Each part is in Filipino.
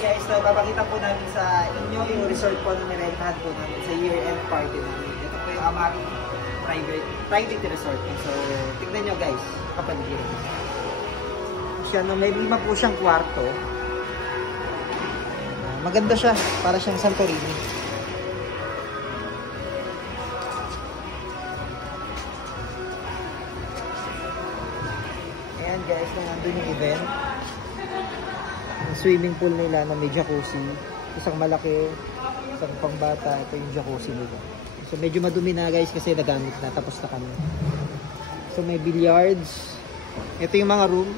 guys, so papakita po namin sa inyo yung resort po na nirentahan po namin sa year-end party namin. Ito po yung Amari private resort. So, tignan nyo guys, kapaligiran. Siya, no, may 5 po siyang kwarto. Maganda siya, para siyang Santorini. Ayan guys, kung nandun yung event. Yung swimming pool nila na may jacuzzi. Isang malaki, isang pangbata. Ito yung jacuzzi nila. So medyo madumi na guys kasi nagamit na. Tapos na kami. So may billiards. Ito yung mga room.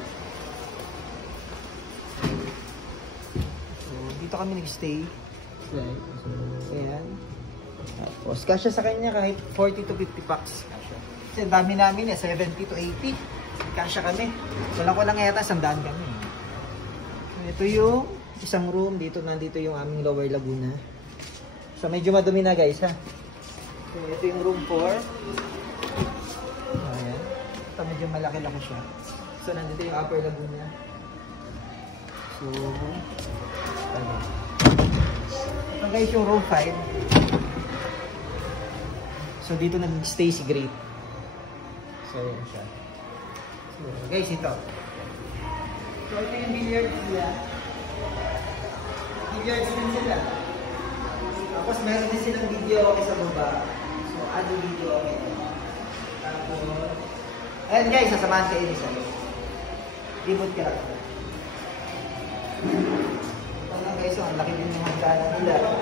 So dito kami nag-stay. Ayan. Tapos kasya sa kanya kahit 40 to 50 packs. Kasya. Kasi dami namin 70 to 80. Kasya kami. Walang yata 100 kami. Ito yung isang room. Nandito yung aming Lower Laguna. So medyo madumi na guys ha. So ito yung room 4. Ayan. Ito medyo malaki-laki siya. So nandito yung Upper Laguna. So ito guys yung room 5. So dito nag-stay si Great. So yan siya. So guys ito. So ito yung billiards nila. Billiards din sila. Tapos meron din silang video okay sa baba. So ano video okay. Tapos ayan guys, sasamahan kayo ni Salo. Remote ka lang. Ito na guys, ang laki din yung hagdana nila.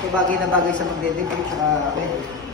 So bagay na bagay sa magde-debut tsaka wedding.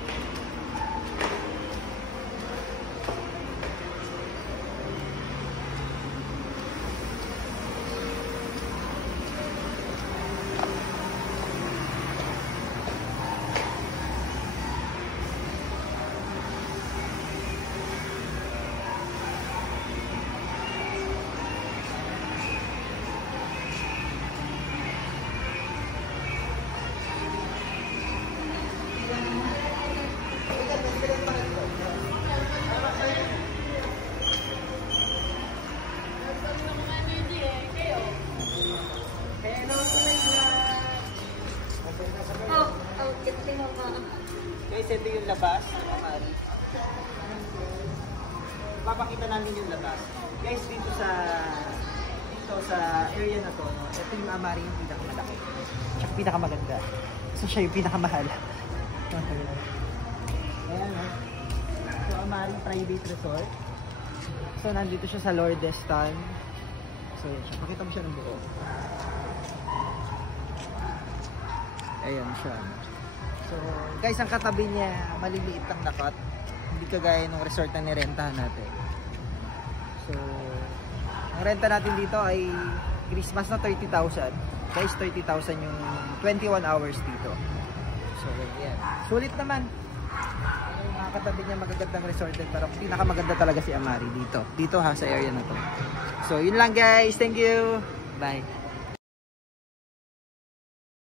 Guys, ito yung labas. Papakita namin yung labas. Guys, dito sa area na to, no, ito yung Amari yung pinakamalaki. Siya yung pinakamaganda. So siya yung pinakamahal. Ayan, no? So Amari Private Resort. So nandito siya sa Lordestan. So siya, pakita mo siya ng buo. Ayan siya. So, guys, ang katabi niya, maliliit lang na cut. Hindi kagaya ng resort na nirentahan natin. So, ang renta natin dito ay Christmas na 30,000. Guys, 30,000 yung 21 hours dito. So, yan. Sulit naman. Yung mga katabi niya, magagandang resort din. Pero pinakamaganda talaga si Amari dito. Dito ha, sa area na to. So, yun lang guys. Thank you. Bye.